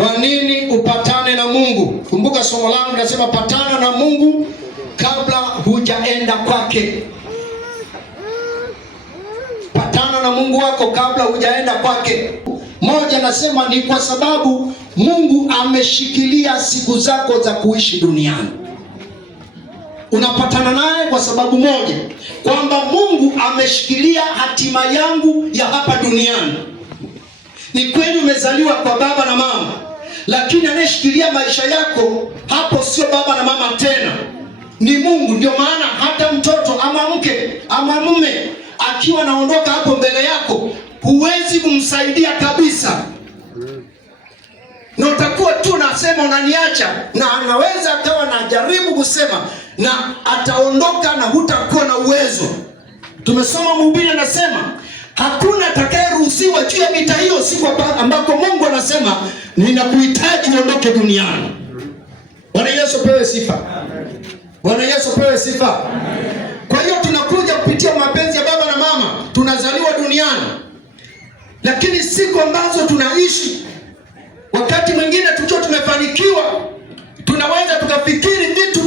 Kwa nini upatane na Mungu? Kumbuka somo langu linasema patana na Mungu kabla hujaenda kwake. Patana na Mungu wako kabla hujaenda kwake. Moja, nasema ni kwa sababu Mungu ameshikilia siku zako za kuishi duniani. Unapatana naye kwa sababu moja, kwamba Mungu ameshikilia hatima yangu ya hapa duniani. Ni kweli umezaliwa kwa baba na mama, lakini anayeshikilia maisha yako hapo sio baba na mama tena, ni Mungu. Ndio maana hata mtoto ama mke ama mume akiwa naondoka hapo mbele yako, huwezi kumsaidia kabisa, na utakuwa tu nasema unaniacha, na anaweza akawa najaribu kusema na ataondoka na hutakuwa na uwezo. Tumesoma Mhubiri anasema hakuna atakayeruhusiwa juu ya mita hiyo siku ambako Mungu anasema ninakuhitaji uondoke duniani. Bwana Yesu pewe sifa. Bwana Yesu pewe sifa. Kwa hiyo tunakuja kupitia mapenzi ya baba na mama, tunazaliwa duniani. Lakini siku ambazo tunaishi, wakati mwingine tukiwa tumefanikiwa, tunaweza tukafikiri vitu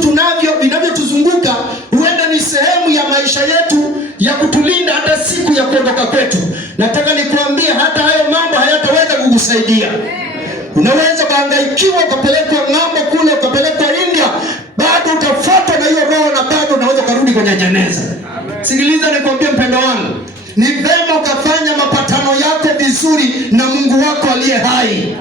vinavyotuzunguka huenda ni sehemu ya maisha yetu ya kutulinda hata siku ya kuondoka kwetu. Nataka nikuambie hata hayo mambo hayataweza kukusaidia. Unaweza kuhangaikiwa ukapelekwa ng'ambo kule, ukapelekwa India, bado utafuata na hiyo roho na bado unaweza kurudi kwenye jeneza. Sikiliza nikwambie mpendo wangu, ni vema ukafanya mapatano yako vizuri na Mungu wako aliye hai.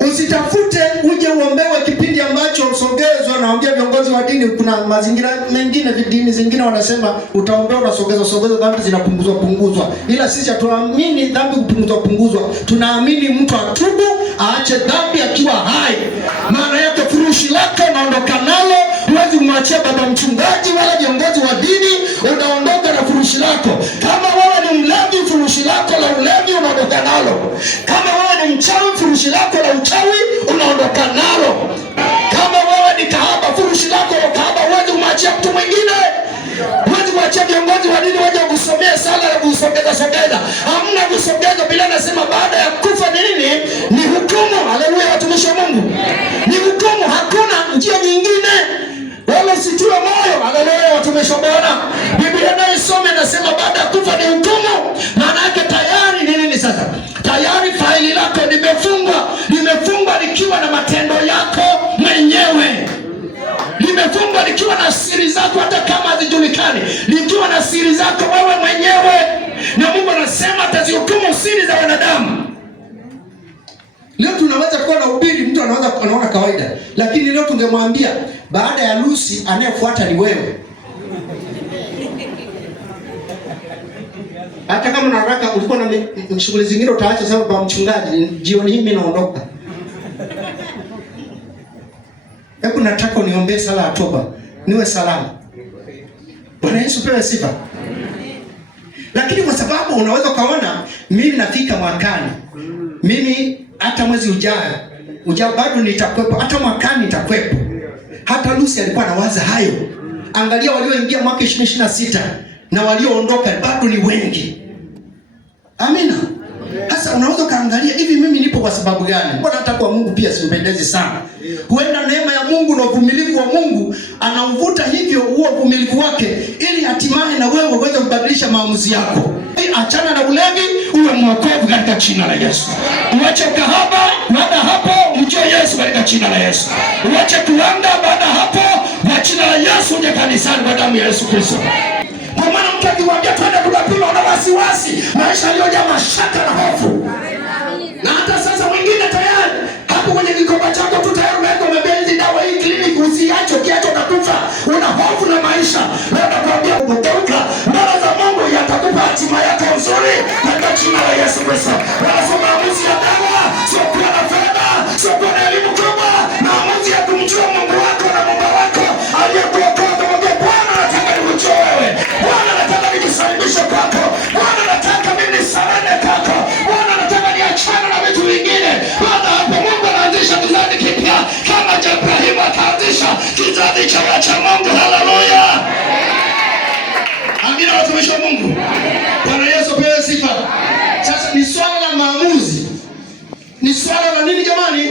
Usitafute uje uombewe kipindi ambacho usogezwa. Naongea viongozi wa dini, kuna mazingira mengine dini zingine wanasema utaombewa unasogezwa, dhambi zinapunguzwa. Ila sisi hatuamini dhambi kupunguzwa. Tunaamini mtu atubu, aache dhambi akiwa hai. Maana yake furushi lako unaondoka nalo. Huwezi kumwachia baba mchungaji wala viongozi wa dini, unaondoka na furushi lako. Kama wewe ni mlevi, furushi lako la ulevi unaondoka nalo. Kama wewe ni mchawi, furushi lako la uchawi unaondoka nalo. Kama wewe ni kahaba, furushi lako la kahaba huwezi kumwachia mtu mwingine. Huwezi kumwachia viongozi wa dini waje kusomea sala na kusogeza. Hamna kusogeza. Biblia inasema baada ya kufa ni nini? Ni hukumu. Haleluya watumishi wa Mungu. Ni hukumu, hakuna njia nyingine. Wala usitiwe moyo. Haleluya watumishi wa Bwana. Biblia nayo isome nasema baada ya kufa ni hukumu. Maana yake tayari ni nini sasa? Tayari faili lako limefungwa likiwa na matendo yako mwenyewe. Limefungwa likiwa na siri zako hata kama hazijulikani. Likiwa na siri zako wewe mwenyewe. Na Mungu anasema atazihukumu siri za wanadamu. Leo tunaweza kuwa na ubiri, mtu anaona kawaida. Lakini leo tungemwambia baada ya Lucy anayefuata ni wewe. Hata kama unataka ulikuwa na shughuli zingine utaacha sababu kwa mchungaji, jioni hii mimi naondoka. Hebu nataka uniombee sala ya toba niwe salama. Bwana Yesu pewe sifa. Lakini kwa sababu unaweza kaona mimi nafika mwakani. Mimi hata mwezi ujao bado nitakwepo, hata mwakani nitakwepo. Hata Lucy alikuwa anawaza hayo. Angalia walioingia mwaka 2026 na walioondoka bado ni wengi. Amina. Sasa unaweza kaangalia hivi mimi nipo kwa sababu gani? Mbona hata kwa Mungu pia simpendezi sana. Huenda neema ya Mungu na uvumilivu wa Mungu anauvuta hivyo huo uvumilivu wake ili hatimaye na wewe uweze kubadilisha maamuzi yako. Achana na ulevi, uwe mwokovu katika jina la Yesu. Uache kahaba, baada hapo mjue Yesu katika jina la Yesu. Uache kuanga, baada hapo kwa jina la Yesu uje kanisani kwa damu ya Yesu Kristo. Kwa maana mtu akiwaambia twende tukapima una wasiwasi, maisha yaliyojaa mashaka na hofu. Na hata sasa mwingine tayari hapo kwenye kikombe chako tu tayari umeweka mabenzi dawa hii kliniki usiache, ukiacha utakufa. Una hofu na maisha. Leo nakwambia kutoka mbele za Mungu yatakupa hatima yako nzuri katika jina la Yesu Kristo. Lazima maamuzi ya dawa, sio kuwa na fedha, sio kuwa na elimu kubwa, maamuzi ya kumjua Mungu wako na Mungu wako aliyekuokoa. Bwana nataka nikujue wewe. Bwana nataka nijisalimishe kwako. Bwana nataka mimi nisalame kwako. Bwana nataka niachane na vitu vingine. Baada hapo Mungu anaanzisha kizazi kipya kama Ibrahimu akaanzisha kizazi cha wacha Mungu. Haleluya. Amina watumishi wa Mungu. Bwana Yesu pewe sifa. Sasa ni swala la maamuzi. maamuzi. Ni swala la nini jamani?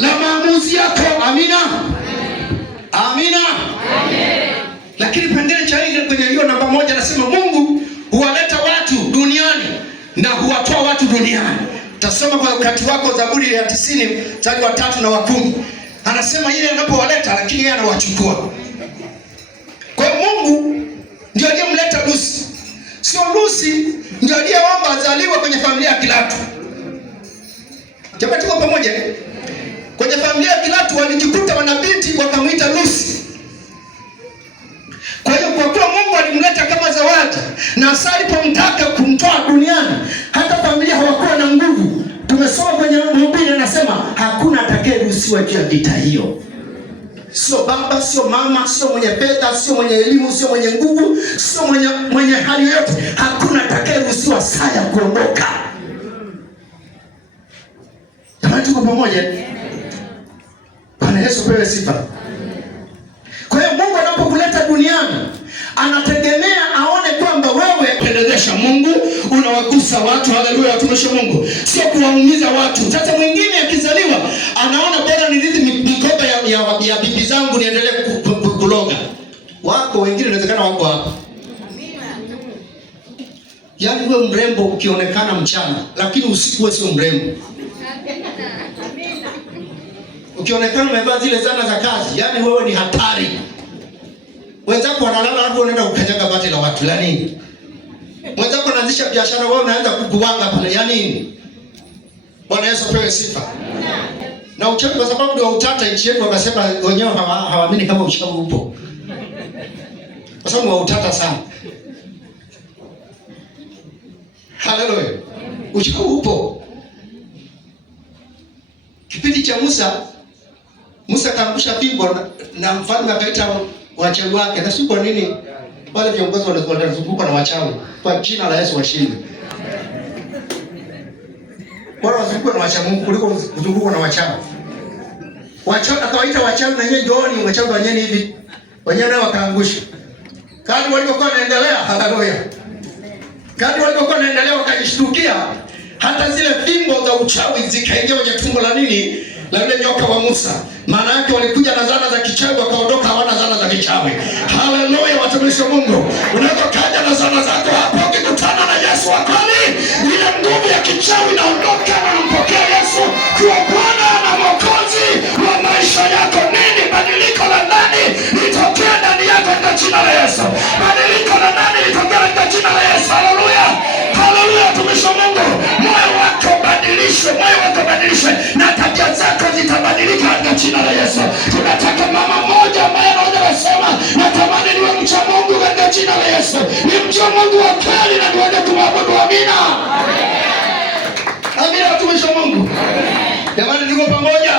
La maamuzi yako. Amina, amina. Lakini pengine cha hili kwenye hiyo namba 1 anasema Mungu huwaleta watu duniani na huwatoa watu duniani. Tasoma kwa wakati wako Zaburi ya 90 mstari wa 3 na wa 10. Anasema yeye anapowaleta lakini yeye anawachukua. Kwa hiyo Mungu ndio aliyemleta Lucy. Sio Lucy ndio aliyeomba azaliwe kwenye familia ya Pilato. Jamani, tuko pamoja? Kwenye familia ya Pilato walijikuta wana binti wakamuita Lucy. Kwa hiyo kwa kuwa Mungu alimleta kama zawadi na sasa alipomtaka kumtoa duniani, hata familia hawakuwa na nguvu. Tumesoma kwenye Mhubiri anasema hakuna atakayeruhusiwa juu ya vita hiyo. Sio baba, sio mama, sio mwenye fedha, sio mwenye elimu, sio mwenye nguvu, sio mwenye hali yoyote. Hakuna atakayeruhusiwa saa ya kuondoka. Jamani, tuko pamoja? Bwana Yesu pewe sifa. Kwa hiyo Mungu anapokuleta duniani anategemea aone kwamba wewe pendezesha Mungu, unawagusa watu. Haleluya, watumishi wa Mungu, sio kuwaumiza watu. Sasa mwingine akizaliwa anaona bora nilithi mikoba ya bibi zangu niendelee kuloga. Wako wengine inawezekana wako hapa. Yaani wewe mrembo ukionekana mchana, lakini usiku wewe sio mrembo. Ukionekana umevaa zile zana za kazi, yani wewe ni hatari. Wenzako wanalala hapo, unaenda kukanyaga bati la watu la nini? Wenzako wanaanzisha biashara, wewe unaanza kukuwanga pale ya nini? Bwana Yesu pewe sifa. Na uchawi kwa sababu ndio utata nchi yetu, wakasema wenyewe hawaamini kama uchawi upo. Kwa sababu wa utata sana. Haleluya. Uchawi upo. Kipindi cha Musa kaangusha fimbo na mfalme akaita wachawi wake. Na si kwa nini wale viongozi wanazunguka na wachawi? Kwa jina la Yesu washinde. Bora wazunguka na wachawi kuliko kuzunguka na wachawi. Wachawi akawaita wachawi na yeye njooni, wachawi wanyeni hivi. Wenyewe nao wakaangusha. Kadri walivyokuwa wanaendelea, haleluya. Kadri walivyokuwa wanaendelea wakajishtukia, hata zile fimbo za uchawi zikaingia kwenye tumbo la nini? La yule nyoka wa Musa. Maana yake walikuja na zana za kichawi wakaondoka hawana zana za kichawi. Haleluya, watumishi wa Mungu. Unapokaja na zana zako hapo ukikutana na Yesu wa kweli, ile nguvu ya kichawi inaondoka na unampokea Yesu kuwa Bwana na Mwokozi wa maisha yako. Nini? Badiliko la ndani litokea ndani yako kwa jina la Yesu. Badiliko la ndani litokea kwa jina la Yesu. Haleluya. Haleluya, watumishi wa Mungu. Moyo wako badilishwe, moyo wako badilishwe na tabia zako zitabadilika kwa jina la Yesu. Tunataka mama mmoja ambaye anaweza kusema natamani niwe mcha Mungu kwa jina la Yesu. Ni mcha Mungu wa kweli na niweze kumwabudu. Amina. Amina, watumishi wa Mungu. Jamani, tuko pamoja?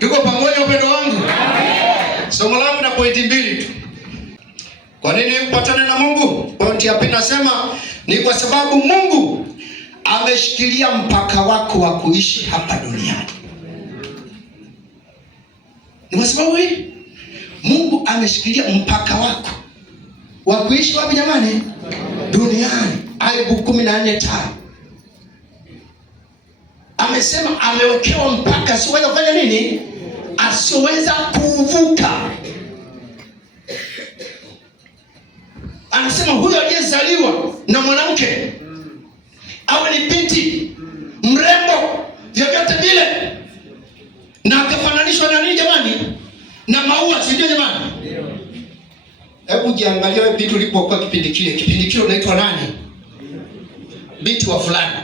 Tuko pamoja upendo wangu? Somo langu na pointi 2 tu. Kwa nini upatane na Mungu? Pointi ya pili nasema ni kwa sababu Mungu ameshikilia mpaka wako wa kuishi hapa duniani. Ni kwa sababu hii Mungu ameshikilia mpaka wako wa kuishi wapi jamani? Duniani. Ayubu 14:5. Amesema amewekewa mpaka asiweza kufanya nini? Asiweza kuvuka. Anasema huyo aliyezaliwa na mwanamke awe ni binti mrembo vyovyote vile na akafananishwa na nini jamani? Na maua, si ndio jamani? Hebu jiangalia wewe binti ulipokuwa kipindi kile. Kipindi kile unaitwa nani? Binti wa fulani.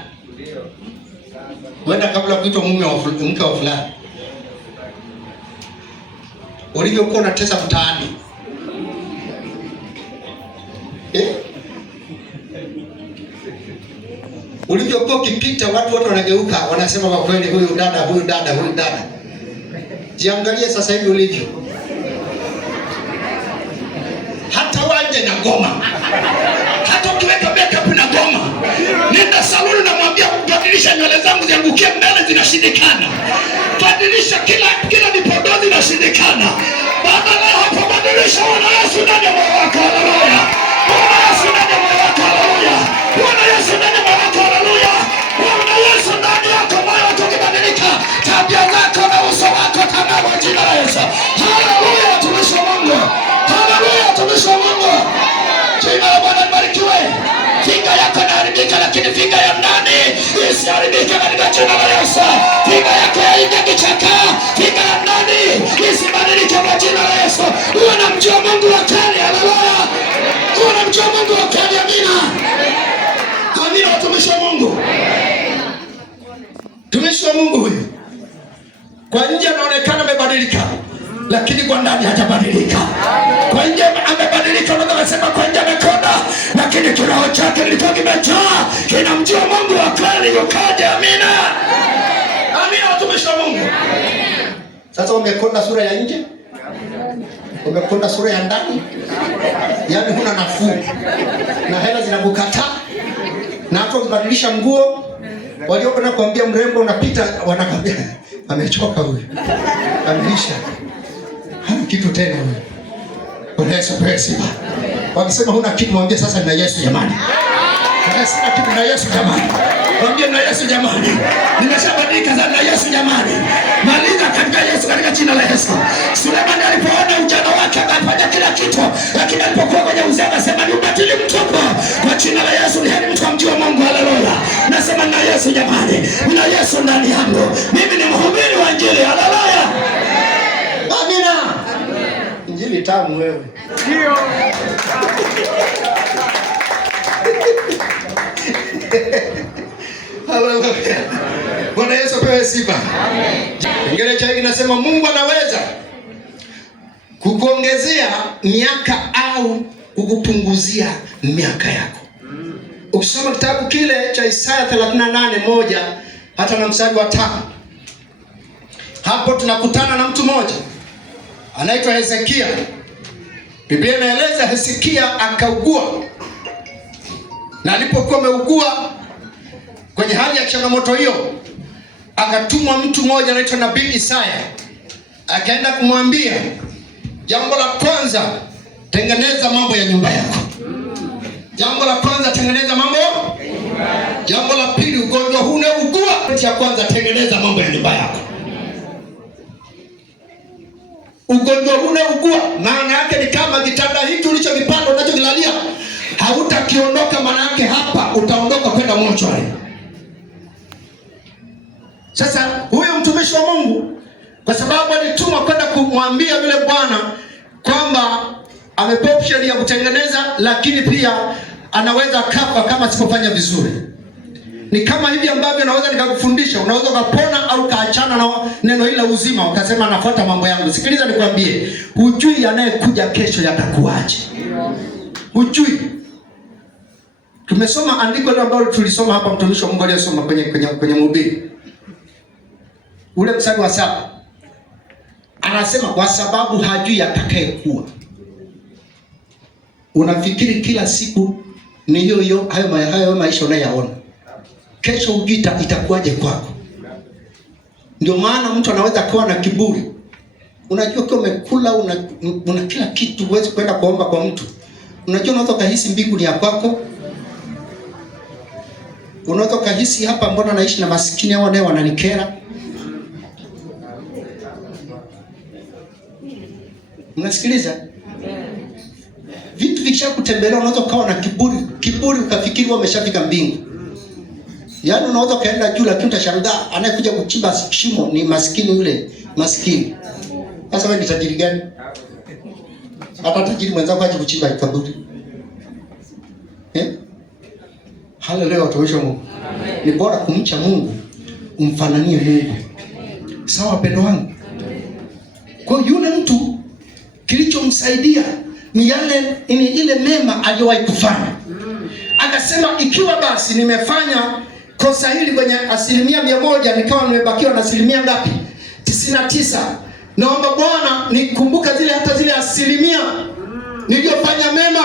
Wenda kabla kuitwa mke wa fulani. Ulivyokuwa unatesa mtaani. Ulivyokuwa ukipita watu wote wanageuka, wanasema kwa kweli huyu dada. Jiangalie sasa hivi ulivyo. Hata waje na goma. Hata ukiweka makeup na goma. Nenda saluni na mwambia kubadilisha nywele zangu ziangukie mbele, zinashindikana. Badilisha kila vipodozi zinashindikana. Baada ya hapo badilisha wana Yesu ndani ya moyo wako. Haleluya. Bwana Yesu ndani ya moyo wako. Haleluya. Bwana Yesu ndani ya moyo wako. Haleluya. ndani isiharibike katika jina la Yesu. Figa yako haija kichakaa, figa ya ndani isibadilike kwa jina la Yesu. Uwe na mjua Mungu wa kweli. Haleluya. Uwe na mjua Mungu wa kweli. Amina. Amina watumishi wa Mungu. Mtumishi wa Mungu huyu kwa nje anaonekana amebadilika, lakini kwa ndani hajabadilika. Kwa nje amebadilika, unaweza kusema kwa nje amekonda, lakini kiroho chake kilikuwa kimejaa, kinamjua Mungu wa kweli yukaje. Amina. Amina watumishi wa Mungu. Sasa umekonda sura ya nje, umekonda sura ya ndani, yaani huna nafuu na hela zinakukataa, na hata ukibadilisha nguo walioko na kuambia mrembo unapita, wanakwambia amechoka huyu, ameisha, hana kitu tena huyu. Bwana Yesu pesa. Wakisema huna kitu, mwambie sasa na Yesu jamani. Sina kitu na Yesu jamani. Mwambie na Yesu jamani. Nimeshabadilika sana na Yesu jamani. Maliza katika Yesu, katika jina la Yesu. Sulemani alipoona ujana wake akafanya kila kitu, lakini alipokuwa kwenye uzee akasema ni ubatili mtupu. Kwa jina la Yesu ni heri mtu amjue Mungu. Haleluya. Nasema na Yesu jamani. Na Yesu ndani yangu. Mimi ni mhubiri wa Injili. Haleluya. Amina. Injili tamu wewe. Ndio. Haleluya. Bwana Yesu apewe sifa. Kingine cha hiki nasema Mungu anaweza kukuongezea miaka au kukupunguzia miaka yako. Ukisoma kitabu kile cha Isaya 38:1 hata na mstari wa 5, hapo tunakutana na mtu mmoja anaitwa Hezekia. Biblia inaeleza Hezekia akaugua, na alipokuwa ameugua kwenye hali ya changamoto hiyo, akatumwa mtu mmoja anaitwa Nabii Isaya, akaenda kumwambia, jambo la kwanza tengeneza mambo ya nyumba yako. Jambo la kwanza tengeneza mambo. Jambo la pili, ugonjwa huu unaugua, ya kwanza tengeneza mambo ya nyumba yako. Ugonjwa huu unaugua, maana yake ni kama kitanda hiki ulichokipanda unachokilalia hautakiondoka, maana yake hapa utaondoka kwenda mochwari. Sasa huyu mtumishi wa Mungu, kwa sababu alitumwa kwenda kumwambia yule bwana kwamba amepewa option ya kutengeneza, lakini pia anaweza kafa kama asipofanya vizuri. Ni kama hivi ambavyo naweza nikakufundisha, unaweza ukapona au kaachana na neno hili la uzima ukasema nafuata mambo yangu. Sikiliza nikwambie, hujui anayekuja kesho yatakuaje. Hujui. Tumesoma andiko lile ambalo tulisoma hapa, mtumishi wa Mungu aliyesoma kwenye mhubiri. Ule mstari wa 7. Anasema kwa sababu hajui atakayekuwa. Unafikiri kila siku ni hiyo hayo maisha unayaona. Kesho ujita itakuwaje kwako. Ndio maana mtu anaweza kuwa na kiburi. Unajua kwa umekula una kila kitu, huwezi kwenda kuomba kwa mtu. Unajua unaweza kuhisi mbingu ni ya kwako. Unaweza kuhisi hapa mbona naishi na maskini hao nao wananikera. Unasikiliza? Vitu vikishakutembelea unaweza ukawa na kiburi ukafikiri umeshafika mbingu. Yaani unaweza kaenda juu, lakini utashangaa anayekuja kuchimba shimo ni maskini yule maskini. Sasa wewe ni tajiri gani? Hata tajiri mwenzako aje kuchimba kaburi. Haleluya watumishi wa Mungu. Ni bora kumcha Mungu, umfananie Mungu. Sawa wapendwa wangu? Kwa yule mtu kilichomsaidia ni ile mema aliyowahi kufanya. Akasema ikiwa basi nimefanya kosa hili kwenye 100%, nikawa nimebakiwa na asilimia ngapi? 99. Naomba Bwana nikumbuka zile asilimia niliyofanya mema.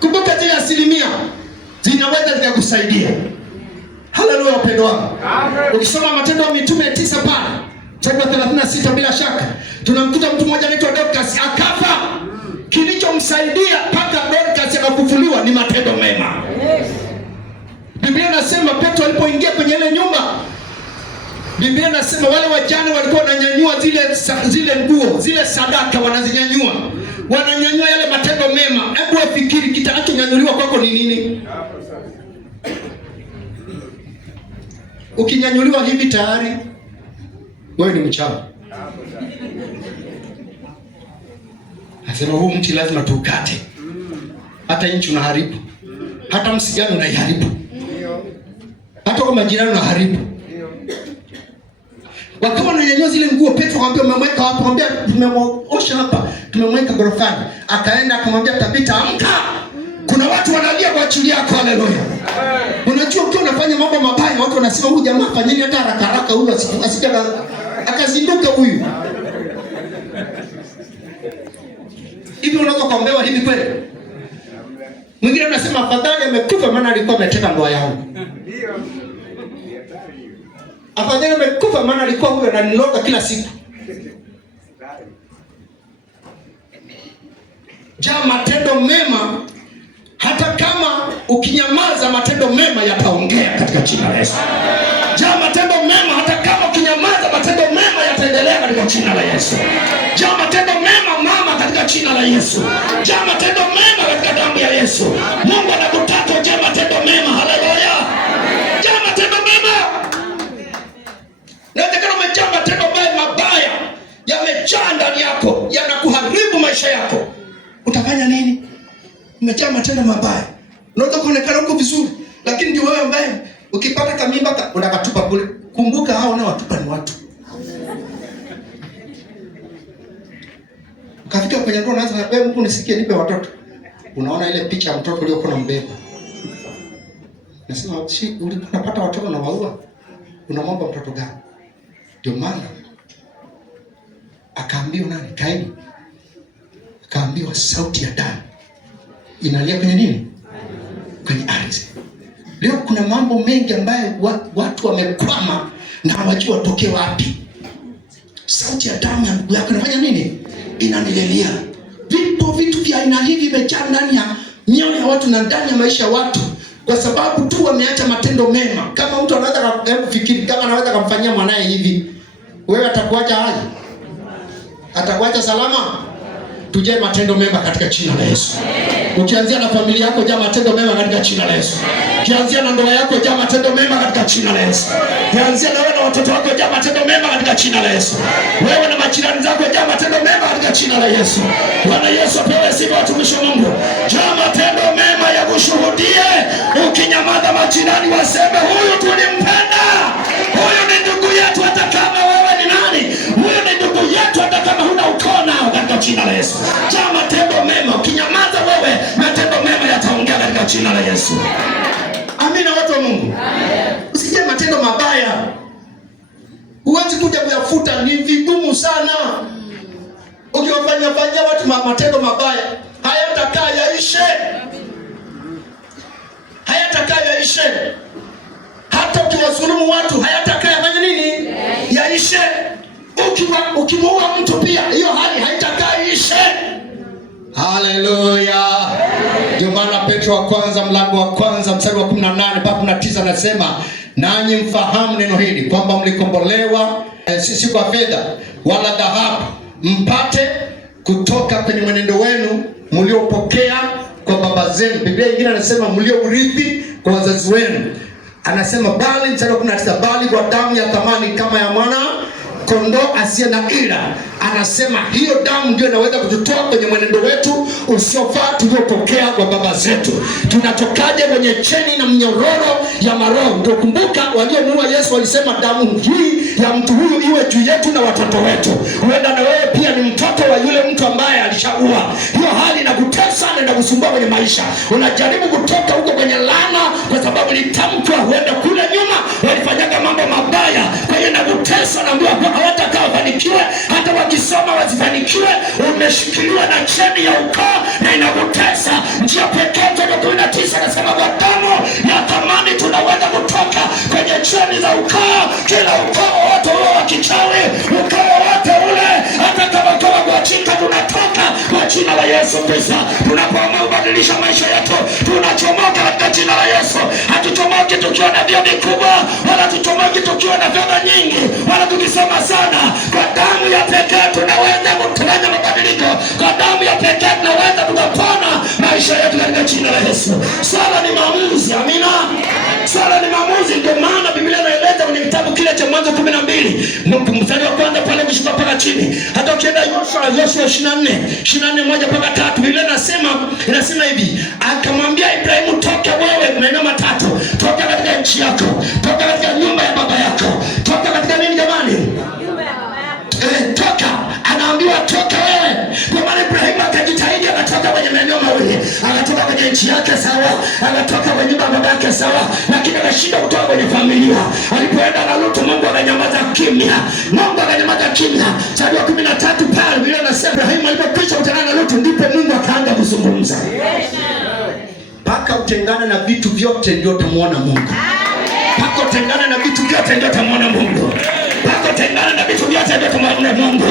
Kumbuka zile asilimia zinaweza zikakusaidia. Haleluya wapendwa wangu. Ukisoma Matendo ya Mitume 9 pale, Matendo 36 bila shaka, tunamkuta mtu mmoja anaitwa Dorcas akafa. Kilichomsaidia mpaka Dorcas akafufuliwa ni matendo mema. Biblia inasema Petro alipoingia kwenye ile nyumba, Biblia inasema wale wajane walikuwa wananyanyua zile nguo, zile sadaka wanazinyanyua. wananyanyua yale matendo mema. Hebu wafikiri kitakachonyanyuliwa kwako ni nini? Ukinyanyuliwa hivi tayari wewe ni mchawi. Nasema huu mti lazima tuukate. Hata nchi unaharibu. Hata msigano unaiharibu. Hata kwa majirani unaharibu. Wakawa wananyanyua zile nguo. Petro akamwambia umemweka wapi? Akamwambia tumemwosha hapa, tumemweka gorofani. Akaenda akamwambia Tabita, amka. Kuna watu wanalia kwa ajili yako. Haleluya. Unajua ukiwa unafanya mambo mabaya watu wanasema huyu jamaa fanyeni hata haraka haraka huyu asije akazinduka huyu. Hivi unaweza kuombewa hivi kweli? Mwingine anasema afadhali amekufa maana alikuwa ameteka ndoa yangu. Afadhali amekufa maana alikuwa huyo ananiloga kila siku. Matendo mema, hata kama ukinyamaza matendo mema yataongea katika jina la Yesu. Matendo mema, hata kama ukinyamaza matendo mema yataendelea katika jina la Yesu. Matendo mema mama katika jina la Yesu. Matendo mema katika damu ya Yesu. Mungu anakutaka matendo mema. Haleluya. Matendo mema. Na kama umejaa matendo mabaya yamejaa ndani yako, yanakuharibu maisha yako, utafanya nini? Umejaa matendo mabaya. Unaweza kuonekana uko vizuri, lakini ndio wewe ambaye ukipata kamimba unakatupa kule. Kumbuka hao na watupa ni watu. Ukafika kwenye ndoa unaanza na wewe, Mungu nisikie nipe watoto. Unaona ile picha ya mtoto uliokuwa unambeba. Nasema ulikuwa unapata watoto na waua. Unamwomba mtoto gani? Ndio maana akaambiwa nani? Kaini. Akaambiwa sauti ya damu inalia kwenye nini? Kwenye ardhi. Leo kuna mambo mengi ambayo watu wamekwama na hawajui watoke wapi. Sauti ya damu ya ndugu yako inafanya nini? Inanililia. Vipo vitu vya aina hivi vimejaa ndani ya mioyo ya watu na ndani ya maisha ya watu, kwa sababu tu wameacha matendo mema. Kama mtu anaweza kufikiri kama anaweza kumfanyia mwanae hivi, wewe atakuacha hai? Atakuacha salama? Tuje matendo mema katika jina la Yesu. Ukianzia na familia yako, jaa matendo mema katika jina la Yesu. Ukianzia na ndoa yako, jaa matendo mema katika jina la Yesu. Ukianzia na wewe na watoto wako, jaa matendo mema katika jina la Yesu. Wewe na majirani zako, jaa matendo mema katika jina la Yesu. Bwana Yesu apewe sifa, watumishi wa Mungu. Jaa matendo mema ya kushuhudie. Ukinyamaza majirani waseme huyu tulimpenda. Huyu ni ndugu yetu hata kama wewe ni nani. Huyu ni ndugu yetu hata kama huna ukoo nao katika jina la Yesu. Jaa matendo mema. Ukinyamaza wewe, matendo mema yataongea katika jina la Yesu. Amina watu wa Mungu. Usije matendo mabaya. Huwezi kuja kuyafuta, ni vigumu sana. Ukiwafanyia watu matendo mabaya, hayatakaa yaishe. Hayatakaa yaishe. Hata ukiwadhulumu watu, hayatakaa yafanye nini? Yaishe. Ukimuua mtu pia, hiyo hali haitakaa yaishe. Haleluya. Ndio maana Petro wa kwanza mlango wa kwanza mstari wa 18 mpaka 19 anasema, nanyi mfahamu neno hili kwamba mlikombolewa si kwa fedha wala dhahabu, mpate kutoka kwenye mwenendo wenu mliopokea kwa baba zenu. Biblia nyingine anasema mliourithi kwa wazazi wenu. Anasema bali, mstari wa 19, bali kwa damu ya thamani kama ya mwana kondoo asiye na ila. Anasema hiyo damu ndio inaweza kututoa kwenye mwenendo wetu usiofaa tuliopokea kwa baba zetu. Tunatokaje kwenye cheni na mnyororo ya maroho? Ndio kumbuka waliomuua Yesu walisema damu hii ya mtu huyu iwe juu yetu na watoto wetu. Huenda na wewe pia ni mtoto wa yule mtu ambaye alishaua. Hiyo hali inakutesa na inakusumbua kwenye maisha. Unajaribu kutoka huko kwenye laana kwa sababu litamkwa, huenda kule nyuma walifanyaga mambo mabaya. Kwa hiyo inakutesa na mbona hawatakaa wafanikiwe, hata wakisoma wasifanikiwe. Umeshikiliwa na cheni ya ukoo na inakutesa. Njia pekee toka 19 anasema kwa damu ya thamani tunaweza kutoka kwenye cheni za ukoo. Kila ukoo wote ule wa kichawi, ukoo wote ule, hata kama kwa kuachika tunatoka kwa jina la Yesu Kristo. Tunapoamua kubadilisha maisha yetu, tunachomoka katika jina la Yesu. Hatuchomoki tuchomoki tukiwa na vyeo vikubwa, wala tuchomoki tukiwa na fedha nyingi, wala tukisoma sana. Kwa damu ya pekee tunaweza kufanya mabadiliko. Kwa damu ya pekee tunaweza tukapona maisha yetu katika jina la Yesu. Sala ni maamuzi. Amina. Sala ni maamuzi. Ndio maana Biblia inaeleza kwenye kitabu kile cha Mwanzo 12 mstari wa kwanza pale kushuka mpaka chini. Hata ukienda Yoshua 24:1-3, Biblia inasema hivi, akamwambia Ibrahimu, toka wewe maeneo matatu, toka katika nchi yako, toka katika nyumba ya baba yako, toka katika nini jamani? Nyumba ya baba yako. Toka, anaambiwa toka wewe. Kwa maana Ibrahimu akajitahidi, akatoka kwenye maeneo mawili, akatoka kwenye nchi yake sawa, akatoka kwenye nyumba ya baba yake sawa, lakini akashindwa kutoka kwenye familia. Alipoenda na Lutu, Mungu akanyamaza kimya. Mungu akanyamaza kimya. Mstari wa 13 pale Biblia inasema Ibrahimu alipokwisha kutana na Lutu, ndipo Mungu akaanza kuzungumza. Paka utengane na vitu vyote ndio utamuona Mungu. Paka utengane na vitu vyote ndio utamuona Mungu. Paka utengane na vitu vyote ndio utamuona Mungu.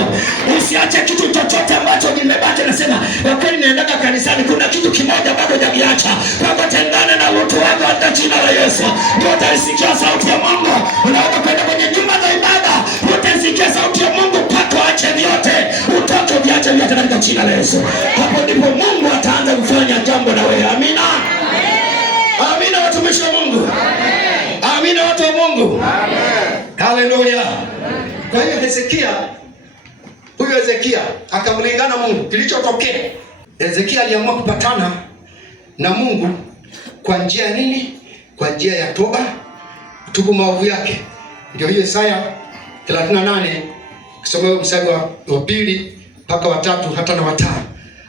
Usiache kitu chochote ambacho kimebaki. Nasema kwa kweli naendaka kanisani, kuna kitu kimoja bado hujakiacha. Paka utengane na Lutu wako katika jina la Yesu. Ndio utaisikia sauti ya Mungu. Unaweza kwenda kwenye nyumba za ibada, utaisikia sauti ya Mungu. Paka ache vyote, utoke viache vyote katika jina la Yesu. Hapo ndipo Mungu ataanza kufanya jambo na wewe. Amina. Amina watumishi wa Mungu. Amina watu wa Mungu. Haleluya. Kwa hiyo Hezekia akamlingana Mungu. Kilichotokea, Hezekia aliamua kupatana na Mungu kwa njia ya nini? Kwa njia ya toba, kutubu maovu yake. Ndio hiyo Isaya 38 kusoma mstari wa 2 mpaka wa 3 hata na wa 5.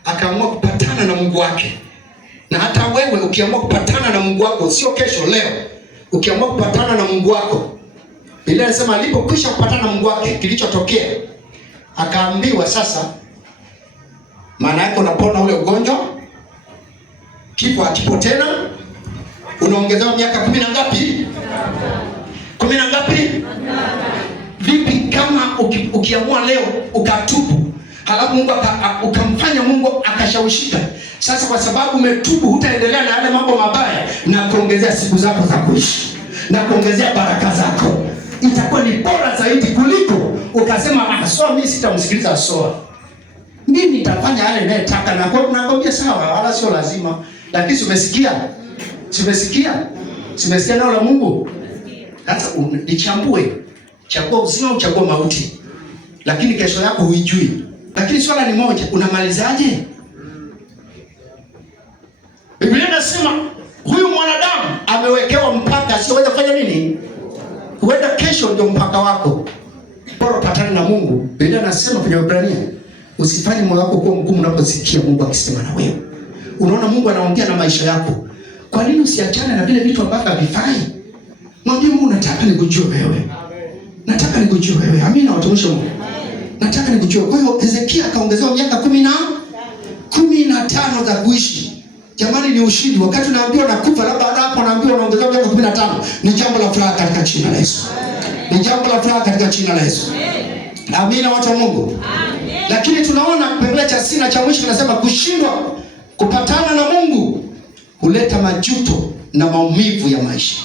Akaamua kupatana na Mungu wake. Na hata wewe ukiamua kupatana na Mungu wako, sio kesho, leo, ukiamua kupatana na Mungu wako, Biblia inasema alipokwisha kupatana na Mungu wake, kilichotokea, akaambiwa sasa, maana yake unapona ule ugonjwa, kifo hakipo tena, unaongezewa miaka 10 na ngapi? 10 na ngapi? Vipi kama ukiamua leo ukatubu, halafu Mungu ukamfanya Mungu akashawishika? Sasa kwa sababu umetubu, hutaendelea na yale mambo mabaya, na kuongezea siku zako za kuishi, na kuongezea baraka zako. Itakuwa ni bora zaidi kuliko ukasema Soa, mimi sitamsikiliza Soa, mimi nitafanya yale ninayotaka. Na kwa unaambia sawa, wala sio lazima. Lakini umesikia neno la Mungu. Sasa unichambue, chagua uzima, uchagua mauti. Lakini kesho yako huijui. Lakini swala ni moja, unamalizaje? Biblia inasema huyu mwanadamu amewekewa mpaka, asiweza kufanya nini? Huenda kesho ndio mpaka wako. Bora patana na Mungu. Biblia inasema kwenye Waebrania, usifanye moyo wako kuwa mgumu unaposikia Mungu akisema na wewe. Unaona Mungu anaongea na maisha yako. Kwa nini usiachane na vile vitu ambavyo havifai? Mwambie Mungu, nataka nikujue wewe. Nataka nikujue wewe. Amina watumishi wa Mungu. Nataka nikujue. Kwa hiyo Hezekia akaongezewa miaka 15 za kuishi. Jamani, ni ushindi. Wakati unaambiwa nakufa, labda hapo unaambiwa unaongezewa miaka 15, ni jambo la furaha katika jina la Yesu. Ni jambo la furaha katika jina la Yesu. Amina watu wa Mungu. Amen. Lakini tunaona kipengele cha sina cha mwisho kinasema kushindwa kupatana na Mungu huleta majuto na maumivu ya maisha.